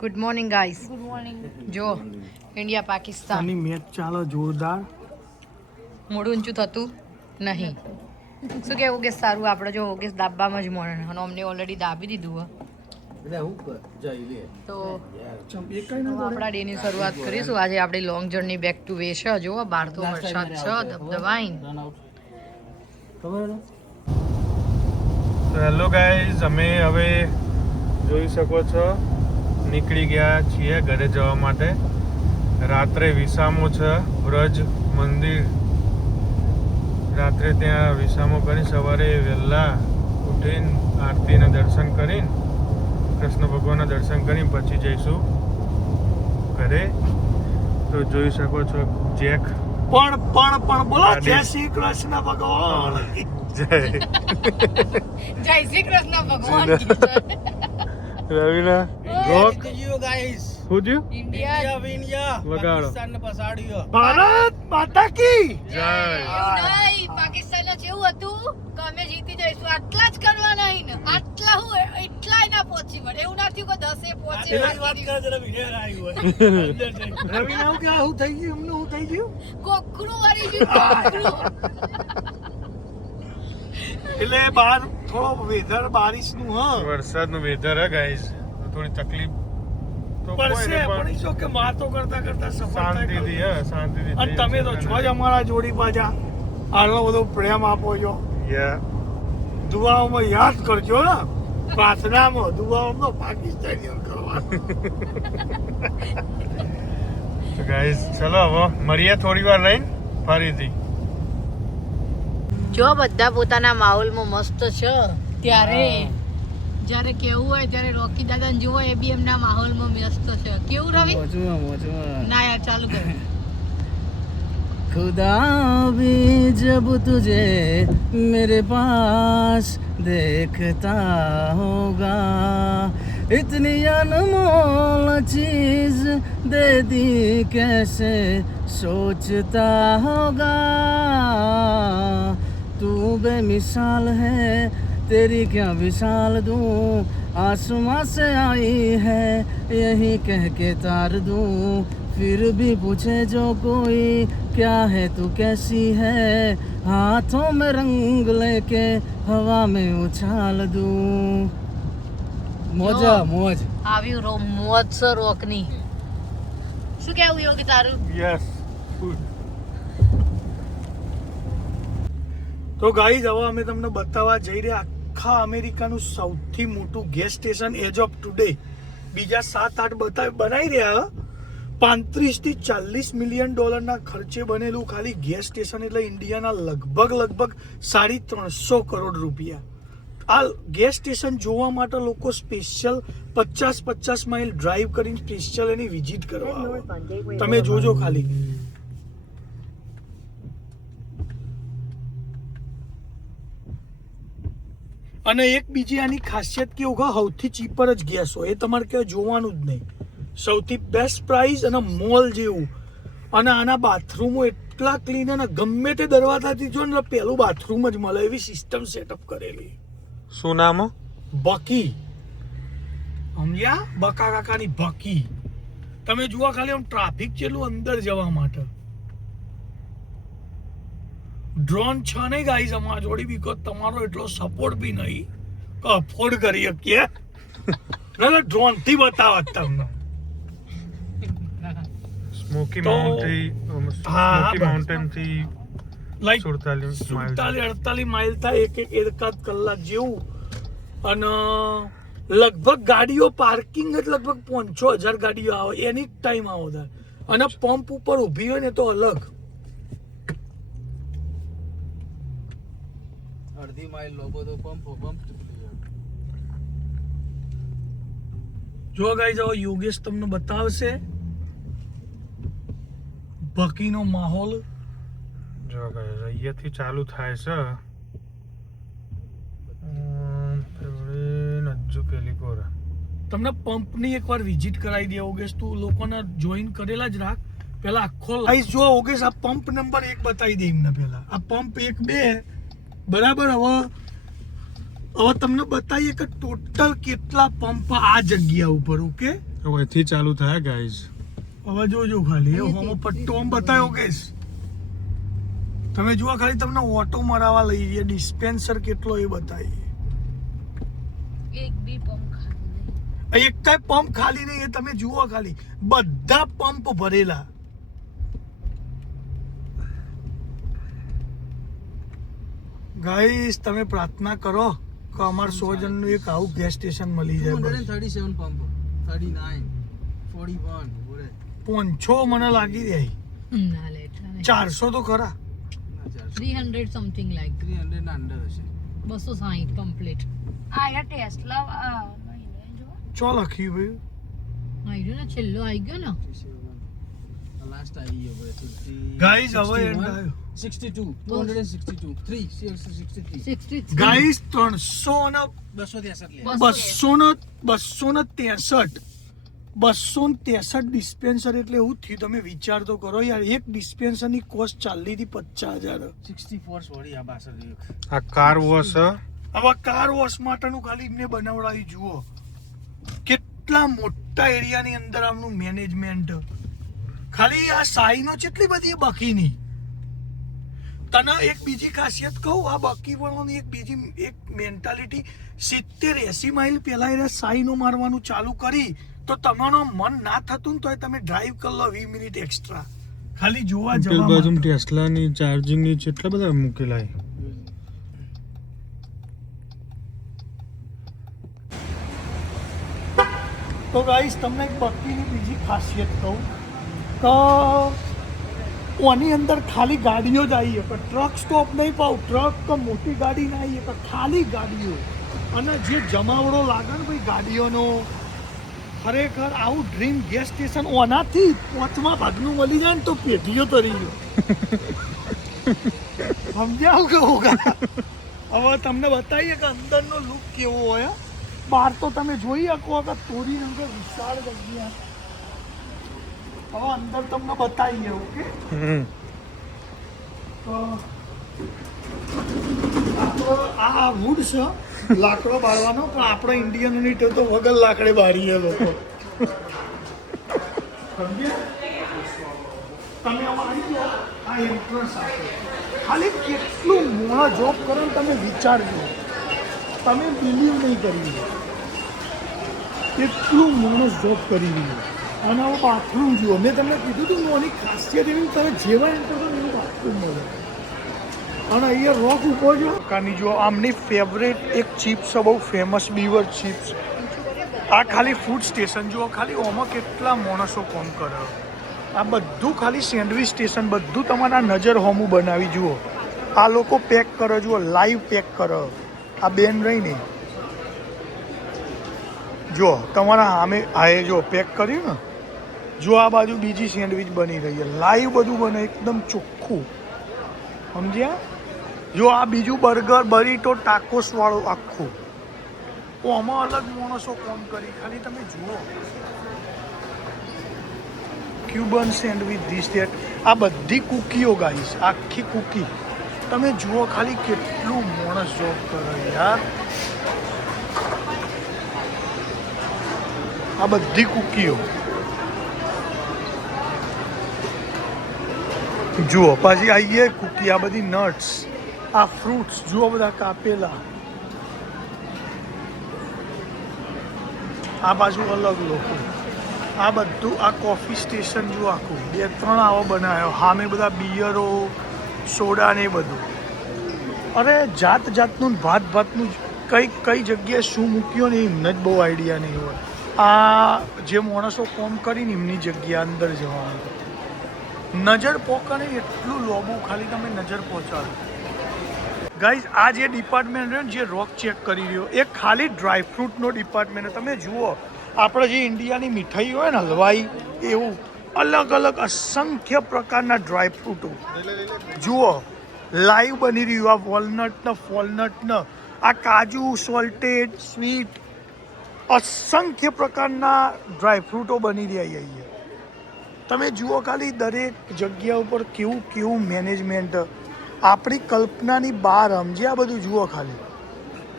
Good morning guys. Good morning. જો India Pakistan આની match ચાલો જોરદાર. મોઢું ઊંચું થતું નહીં. શું કેવું કે સારું આપણે જો ઓગેસ દાબવામાં જ મળે અને અમને ઓલરેડી દાબી દીધું તો આપણા ડેની શરૂઆત કરીશું. આજે આપણી long journey back to way છે. જો બહાર તો વરસાદ છે દબદબાઈને. હેલો ગાઈઝ, અમે હવે જોઈ શકો છો નીકળી ગયા છીએ ઘરે જવા માટે. રાત્રે વિસામો છે વ્રજ મંદિર. રાત્રે ત્યાં વિસામો કરી સવારે વહેલા ઉઠીને આરતીના દર્શન કરીને કૃષ્ણ ભગવાનના દર્શન કરીને પછી જઈશું ઘરે. તો જોઈ શકો છો જેક પણ બોલો જય શ્રી કૃષ્ણ ભગવાન. જય શ્રી કૃષ્ણ ભગવાન. રવિના રોક guys. Who do you? India વગાડો. ભારત માતા કી જય. નહીં પાકિસ્તાન જેવું હતું કે અમે જીતી જઈશું આટલા જ કરવાના ને આટલા હું એટલા ના પહોંચી વળે એવું નથી કે 10 પહોંચી રવિ નામ કે હું થઈ ગયું એમને હું થઈ ગયું કોકરું વળી ગયું. એટલે બાર થોડો વેધર બારિશ નું વરસાદનું વેધર હે ગાઈઝ. થોડી તકલીફ તો પડશે કોઈ પણ ઈ જો કે વાતો કરતા કરતા સફર શાંતિથી હે શાંતિથી. અને તમે તો છો જ અમારા જોડી પાછા. આટલો બધો પ્રેમ આપો છો. દુઆઓમાં યાદ કરજો ને. પ્રાર્થનામાં દુઆઓમાં પાકિસ્તાનીઓ કરવા. ગાઈઝ ચલો હવે મળીએ થોડી વાર રહીને ફરીથી. જો બધા પોતાના માહોલમાં મસ્ત છે ત્યારે જ્યારે કેવું હોય ત્યારે રોકી દાદાને જુઓ એ બી એમના માહોલમાં મસ્ત છે. કેવું રવિ? ના યાર ચાલુ કર. खुदा भी जब तुझे मेरे पास देखता होगा इतनी अनमोल चीज दे दी कैसे सोचता होगा तू बेमिसाल है तेरी क्या विशाल दूँ आसमां से आई है यही कह के तार दूँ फिर भी पूछे जो कोई क्या है तू कैसी है हाथों में रंग लेके हवा में उछाल दूँ મોજા મોજ આવ્યું મોજ છે રોકની. શું કેવું યોગી તારું? યસ. તો ગાઈઝ હવે અમે તમને બતાવવા જઈ રહ્યા આખા અમેરિકાનું સૌથી મોટું gas station as of today. બીજા 7-8 બનાવી રહ્યા. 35 થી 40 મિલિયન ડોલરના ખર્ચે બનેલું ખાલી ગેસ સ્ટેશન એટલે ઇન્ડિયાના લગભગ 350 કરોડ રૂપિયા. આ ગેસ સ્ટેશન જોવા માટે લોકો સ્પેશિયલ 50 માઇલ ડ્રાઈવ કરીને સ્પેશિયલ એની વિઝિટ કરવા આવે. તમે જોજો ખાલી. અને એક બીજી આની ખાસિયત કેવું કે સૌથી ચીપર જ ગેસ હોય એ તમારે ક્યાં જોવાનું જ નહીં. સૌથી બેસ્ટ પ્રાઇસ અને મોલ જેવું. અને આના બાથરૂમો એટલા ક્લીન અને ગમે તે દરવાજાથી જો ને પેલું બાથરૂમ જ મળે એવી સિસ્ટમ સેટઅપ કરેલી. શું નામ? બકી. સમજ્યા? બકા કાકાની બકી. તમે જુઓ ખાલી આમ ટ્રાફિક ચેલું અંદર જવા માટે. ડ્રોન છે નહીં ગાઈઝ અમારા જોડી બીકોઝ તમારો એટલો સપોર્ટ બી નહીં કે અફોર્ડ કરી શકીએ. ના ડ્રોન થી બતાવત તમને. સ્મોકી તો- માઉન્ટેન થી લાઈક 47 માઇલ થાય એકાદ કલાક જેવું. અને લગભગ ગાડીઓ પાર્કિંગ જ લગભગ 5,000 ગાડીઓ આવે એની ટાઈમ આવો થાય. અને પંપ ઉપર ઊભી હોય ને તો અલગ. અડધી માઇલ લોકો તો પંપ જો ગાઈઝ હવે યોગેશ તમને બતાવશે બકીનો માહોલ. જો ગાઈઝ અહીંયાથી ચાલુ થાય છે નજ્જુ કેલિકોરા. તમને પંપની એકવાર વિઝિટ કરાવી દે યોગેશ. તું લોકોને જોઈન કરેલા જ રાખ. પેલા આખો ગાઈઝ જો યોગેશ આ પંપ નંબર 1 બતાવી દે એમને. પેલા આ પંપ 1-2 બરાબર. હવે તમને બતાવીએ કે ટોટલ કેટલા પંપ આ જગ્યા ઉપર. ઓકે તો અહીંથી ચાલુ થયા ગાઈઝ. હવે જોજો ખાલી એ હોમો પટ્ટો આમ બતાવ્યો કેસ તમે જુઓ ખાલી તમને ઓટો મરાવા લઈ જઈએ ડિસ્પેન્સર કેટલો એ બતાવીએ એક બી પંપ ખાલી નહીં. એક કાંઈ પંપ ખાલી નહીં એ તમે જુઓ ખાલી બધા પંપ ભરેલા ગાઈસ તમે પ્રાર્થના કરો કે અમાર 100 જણનું એક આવું ગેસ સ્ટેશન મળી જાય 237 pump, 39, 41, બોલે. પોંછો મને લાગી જાય ના લે એટલા નહીં. 400 તો ખરા 300 સમથિંગ લાઈક 300 ના અંદર હશે. 260 કમ્પ્લીટ. આ યા ટેસ્લા ચો લખ્યું ભાઈ આવ્યો ને છેલ્લો આવી ગયો ને. 37. લાસ્ટ આવી ગયો બોલે. 50, ગાઈસ હવે એન્ડ 61, આવ્યો 62, 262, 3, 63. 63. ગાઈસ 300 ને 263 લે. 263 ડિસ્પેન્સર એટલે એવું થયું તમે વિચાર તો કરો યાર એક ડિસ્પેન્સરની કોસ્ટ 40 થી 50,000 64 સોરી આ 62 એક. આ કાર વોશ હવે કાર વોશ માટેનું ખાલી એમને બનાવડાવી જુઓ કેટલા મોટા એરિયાની અંદર આમનું મેનેજમેન્ટ ખાલી આ સાઈનો કેટલી બધી બાકીની તને એક બીજી ખાસિયત કહું આ બાકી વાળાની એક બીજી એક મેન્ટાલિટી 70-80 માઇલ પહેલા એને સાઈનો મારવાનું ચાલુ કરી તો તમારું મન ના થતું ને તોય તમે ડ્રાઈવ કરી લો 20 મિનિટ એક્સ્ટ્રા ખાલી જોવા પેલી જવા બાજુ માટે. ટેસ્લાની ચાર્જિંગની કેટલા બધા મૂકેલા છે. તો ગાઈસ તમને એક બાકીની બીજી ખાસિયત કહું તો ઓની અંદર ખાલી ગાડીઓ જ આવી પણ ટ્રક સ્ટોપ નહીં પાવ ટ્રક તો મોટી ગાડી ના આવી પણ ખાલી ગાડીઓ અને જે જમાવડો લાગે ને ભાઈ ગાડીઓનો ખરેખર આવું ડ્રીમ ગેસ સ્ટેશન ઓનાથી 5મા ભાગનું મળી જાય ને તો પેઢીઓ તો રહી ગયો સમજાવ કે હોગા હવે તમને બતાવીએ કે અંદરનો લુક કેવો હોય બહાર તો તમે જોઈ શકો કે તોરી અંદર વિશાળ જગ્યા હવે અંદર તમને બતાવીએ ઓકે તો આપણો આ વુડ છે લાકડો બાળવાનો પણ આપણો ઇન્ડિયન યુનિટ તો વગર લાકડે બાળીએ લોકો સમજ્યા તમે આમાં આવી જાઓ આ એન્ટ્રન્સ આપો ખાલી કેટલું મોણા જોબ કરો ને તમે વિચારજો તમે બિલીવ નહીં કરી એટલું માણસ જોબ કરી રહ્યું અને આવું બાથરૂમ જુઓ મેં તમને કીધું હતું આની ખાસિયત એવી તમે જેવા એન્ટર કરો એવું બાથરૂમ મળે અને અહીંયા રોક ઉભો છો કાની જો આમની ફેવરેટ એક ચિપ્સ બહુ ફેમસ બીવર ચિપ્સ આ ખાલી ફૂડ સ્ટેશન જુઓ ખાલી ઓમાં કેટલા માણસો કોમ કરે આ બધું ખાલી સેન્ડવિચ સ્ટેશન બધું તમારા નજર હોમું બનાવી જુઓ આ લોકો પેક કરે જુઓ લાઈવ પેક કરે આ બેન રહીને જો તમારા સામે આ જો પેક કર્યું ને જો આ બાજુ બીજી સેન્ડવિચ બની રહી છે લાઈવ બધું બને એકદમ ચોખ્ખું સમજ્યા જો આ બીજું બર્ગર બરીટો ટાકોસ વાળું આખું તો આમાં અલગ માણસો કામ કરી ખાલી તમે જુઓ ક્યુબન સેન્ડવિચ ધીસ ધેટ આ બધી કૂકીઓ ગાઈસ આખી કૂકી તમે જુઓ ખાલી કેટલું માણસ જોબ કરે યાર આ બધી કૂકીઓ જુઓ પાછી આઈએ કૂકી આ બધી નટ્સ આ ફ્રૂટ્સ જુઓ બધા કાપેલા આ બાજુ અલગ લોકો આ બધું આ કોફી સ્ટેશન જુઓ આખું 2-3 આવો બનાવ્યો સામે બધા બિયરો સોડા ને બધું અરે જાત જાતનું ભાતનું કઈ જગ્યાએ શું મૂક્યો ને એમને જ બહુ આઈડિયા નહીં હોય આ જે માણસો કોમ કરીને એમની જગ્યા અંદર જવાનું નજર પોકાને એટલું લોબું ખાલી તમે નજર પહોંચાડો ગાઈઝ આ જે ડિપાર્ટમેન્ટ રહ્યો ને જે રોક ચેક કરી રહ્યો એ ખાલી ડ્રાયફ્રૂટનો ડિપાર્ટમેન્ટ તમે જુઓ આપણે જે ઇન્ડિયાની મીઠાઈ હોય ને હલવાઈ એવું અલગ અલગ અસંખ્ય પ્રકારના ડ્રાયફ્રૂટો જુઓ લાઈવ બની રહ્યું આ વોલનટ આ કાજુ સોલ્ટેડ સ્વીટ અસંખ્ય પ્રકારના ડ્રાયફ્રૂટો બની રહ્યા અહીંયા તમે જુઓ ખાલી દરેક જગ્યા ઉપર કેવું કેવું મેનેજમેન્ટ આપણી કલ્પનાની બહાર સમજ્યા આ બધું જુઓ ખાલી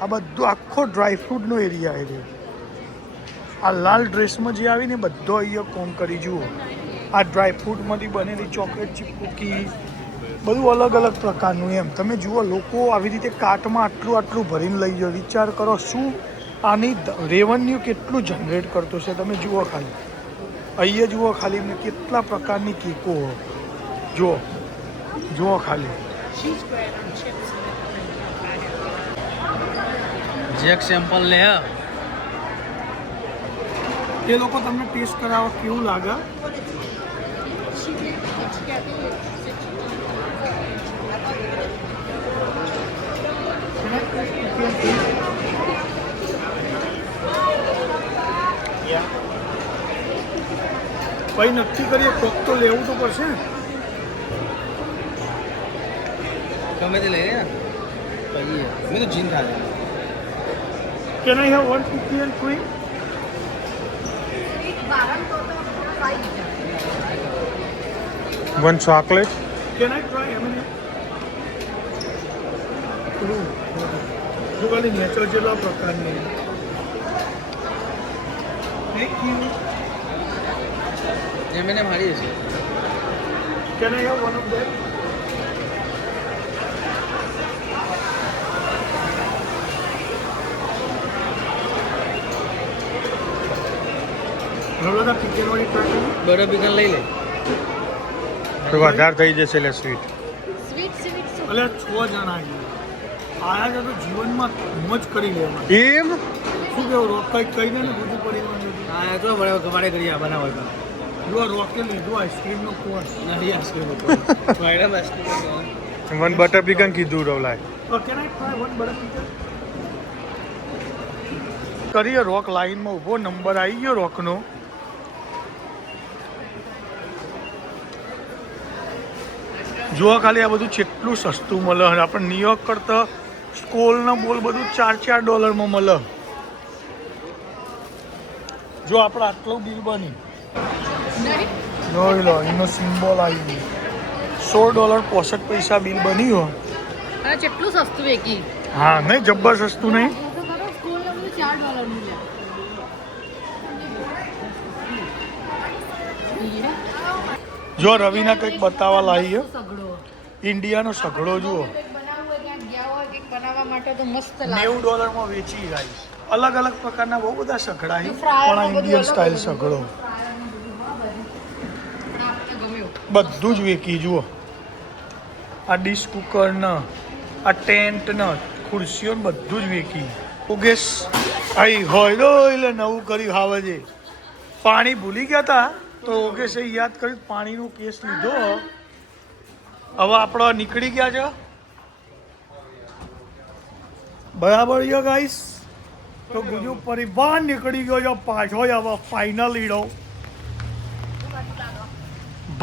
આ બધું આખો ડ્રાયફ્રૂટનો એરિયા એ આ લાલ ડ્રેસમાં જે આવીને બધો અહીંયા કોમ કરી જુઓ. આ ડ્રાય ફ્રૂટમાંથી બનેલી ચોકલેટ ચીપ કૂકી, બધું અલગ અલગ પ્રકારનું એમ. તમે જુઓ લોકો આવી રીતે કાર્ટમાં આટલું આટલું ભરીને લઈ જાઓ. વિચાર કરો શું આની રેવન્યુ કેટલું જનરેટ કરતો છે. તમે જુઓ ખાલી અહીંયા જુઓ ખાલી મેં કેટલા પ્રકારની કેકો જુઓ ખાલી. જેક સેમ્પલ લે. એ લોકો તમને ટેસ્ટ કરાવો કેવું લાગે. ભાઈ નક્કી કરીએ કોક તો લેવું તો પડશે ને. ગમે તે લઈ લે. મેં તો જીન ખાધા. Can I have one cookie and cream? One chocolate. Can I try M&M? જો ખાલી નેચર જેટલા પ્રકારની. Thank you. એ મને મારી છે. Can I have one of them? રવડા પીકેન વાળી ટ્રાય કરી. બટર પીકન લઈ લે. તો વધારે થઈ જશે એટલે સ્વીટ. એટલે 6 જણા આયા છે તો જીવનમાં મોજ કરી લેવા. એમ શું કેવું રોક કઈ કહીને ને બધું પરિવાર હા તો બરાબર કમાડે કરી બનાવો તો. જો રોકે લીધું આઈસ્ક્રીમનો કોણ. નહીં આઈસ્ક્રીમ વાયરા આઈસ્ક્રીમ. વન બટર પીકન કીધું રવલાય. Can I try one butter pecan? કરીએ રોક લાઈનમાં ઊભો. નંબર આવી ગયો રોકનો. જુઓ ખાલી આ બધું કેટલું સસ્તું મળે. આપણે ન્યુયોર્ક કરતાં સ્કોલના બોલ બધું $4 મળે. જો આપણે આટલું બિલ બની જોઈ લો. એનો સિમ્બોલ આવી ગયો. $16.65 બિલ બની હો. અને કેટલું સસ્તું એકી. હા નહીં જબ્બર સસ્તું નહીં. જો રવિના કંઈક બતાવવા લાવી ઇન્ડિયાનો સઘળો જુઓ. બનાવવા માટે તો મસ્ત $90 વેચી ગાઈસ. અલગ અલગ પ્રકારના બહુ બધા સઘળા છે પણ આ ઇન્ડિયન સ્ટાઇલ સઘળો બધું જ વેકી જુઓ. આ ડીશ કુકર ને આ ટેન્ટ ને ખુરશીઓ ને બધું જ વેકી. ઓગેસ આઈ હોય તો એટલે નવું કર્યું હાવે છે. પાણી ભૂલી ગયા હતા તો ઓગેશે યાદ કર્યું પાણીનો કેસ લીધો. હવે આપણો નીકળી ગયા છે બરાબર છે ગાઈસ. તો ગુજુ પરિવાર નીકળી ગયો છે પાછો. હવે ફાઇનલ ઈડો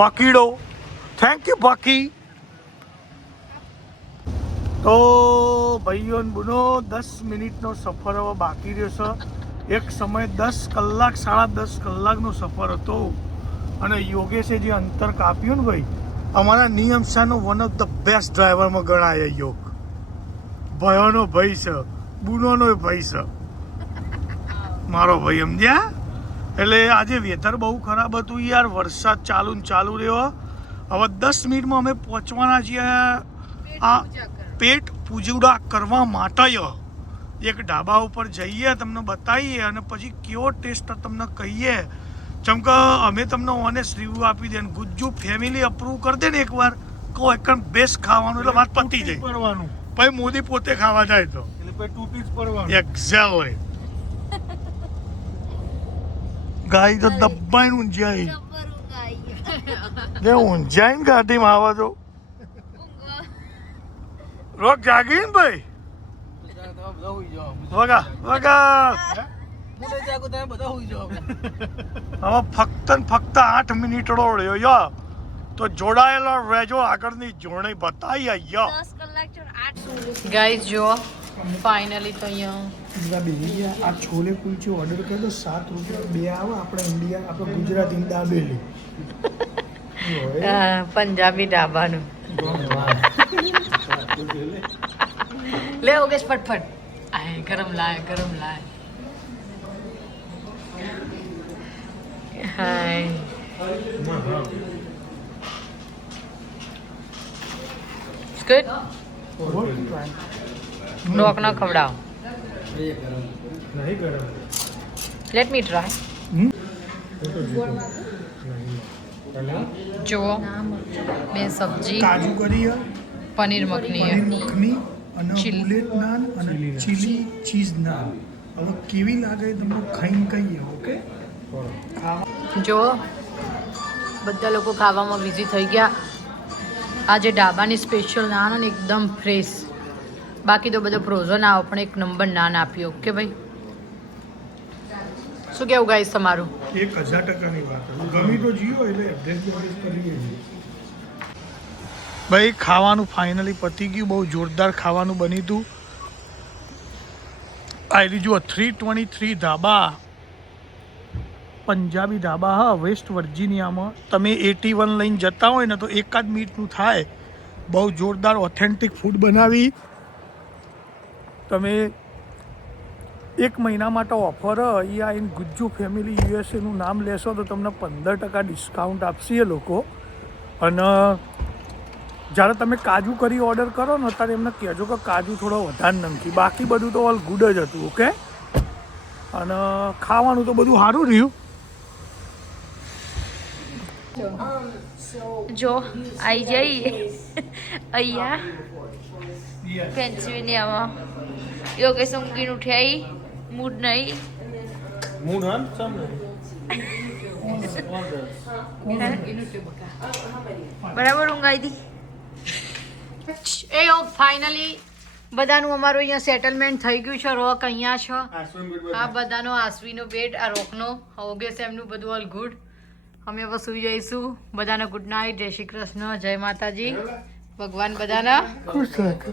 બાકીડો. થેન્ક યુ બાકી. તો ભાઈઓ બુનો 10 મિનિટનો સફર હવે બાકી રહેશે. એક સમયે 10 કલાક 10.5 કલાકનો સફર હતો અને યોગેશે જે અંતર કાપ્યું ને ભાઈ. અમારા નિયમ શાહનો વન ઓફ ધ બેસ્ટ ડ્રાઈવરમાં ગણાય. યોગ ભયોનો ભાઈ છે, બુનોનો ભાઈ છે મારો ભાઈ, સમજ્યા. એટલે આજે વેધર બહુ ખરાબ હતું યાર. વરસાદ ચાલુ ને ચાલુ રહ્યો. હવે 10 મિનિટમાં અમે પહોંચવાના છીએ આ પેટ પૂજુડા કરવા માટે. એક ઢાબા ઉપર જઈએ, તમને બતાવીએ અને પછી કેવો ટેસ્ટ તમને કહીએ. જેમ કે અમે તમને ઓનેસ્ટ રિવ્યુ આપી દે. ગુજ્જુ ફેમિલી અપ્રૂવ કરી દે ને એકવાર કહો એક બેસ્ટ ખાવાનું એટલે વાત પતી જાય. પડવાનું ભાઈ મોદી પોતે ખાવા જાય તો એટલે ભાઈ તૂટી જ પડવાનું. એક્ઝેક્ટલી. ગાય તો દબાઈને ઊંઝાઈ ઊંઝાઈને ગાડીમાં આવા તો રોક જાગી ને ભાઈ. વગા વગા હવે ફક્ત 8 મિનિટ રહ્યો યો. તો જોડાયેલો રહેજો. આગળની જોડણી બતાવી યો. ગાઈસ જો ફાઇનલી તો અહીંયા આ છોલે કુલચે ઓર્ડર કર્યો ₹7 બે આવે. આપણે ઇન્ડિયા આપણે ગુજરાતી દાબેલી પંજાબી ઢાબાનું. લે ઓગેશ ફટફટ. આય ગરમ લાય ગરમ લાય. હાય ગુડ ડોક ના ખવડાવ નહીં ગરમ લેટ મી ટ્રાય જુઓ બે સબ્જી કાજુ કરી પનીર મખની પનીર મખની અને ચીલી. બુલેટ નાન અને ચીલી ચીઝ નાન હવે કેવી લાગે એ તમને ખાઈને કહીએ ઓકે જો બધા લોકો ખાવામાં બિઝી થઈ ગયા આજે ઢાબાની સ્પેશિયલ નાન અને એકદમ ફ્રેશ બાકી તો બધો ફ્રોઝન આવો પણ એક નંબર નાન આપ્યો ઓકે ભાઈ શું કેવું ગાઈસ તમારું 1000%ની વાત ગમી તો જીઓ એટલે એડ્રેસ કરીએ ભાઈ ખાવાનું ફાઇનલી પતી ગયું બહુ જોરદાર ખાવાનું બન્યું હતું આ જુઓ 323 ધાબા પંજાબી ધાબા હા વેસ્ટ વર્જિનિયામાં તમે 81 લઈને જતા હોય ને તો એકાદ મિનિટનું થાય બહુ જોરદાર ઓથેન્ટિક ફૂડ બનાવી તમે એક મહિના માટે ઓફર અહીંયા ઇન ગુજ્જુ ફેમિલી યુએસએનું નામ લેશો તો તમને 15% ડિસ્કાઉન્ટ આપશે એ લોકો અને જ્યારે તમે કાજુ કરી ઓર્ડર કરો ને ત્યારે એમને કહેજો કે કાજુ થોડો વધારે નમકી બાકી બધું તો ઓલ ગુડ જ હતું ઓકે અને ખાવાનું તો બધું સારું રહ્યું જો આવી જઈએ અહીંયા પેન્સિલિયામાં યોગેશ ઊંઘીને ઉઠ્યા મૂડ નહીં મૂળ હાલ સામે બરાબર ઊંઘ આવી એ ફાઇનલી બધાનું અમારું અહીંયા સેટલમેન્ટ થઈ ગયું છે રોક અહીંયા છે આ બધાનો આસવીનો બેડ આ રોકનો ઓગેસ એમનું બધું ઓલ ગુડ અમે હવે સુઈ જઈશું બધાને ગુડ નાઇટ જય શ્રી કૃષ્ણ જય માતાજી ભગવાન બધાના ખુશ રાખ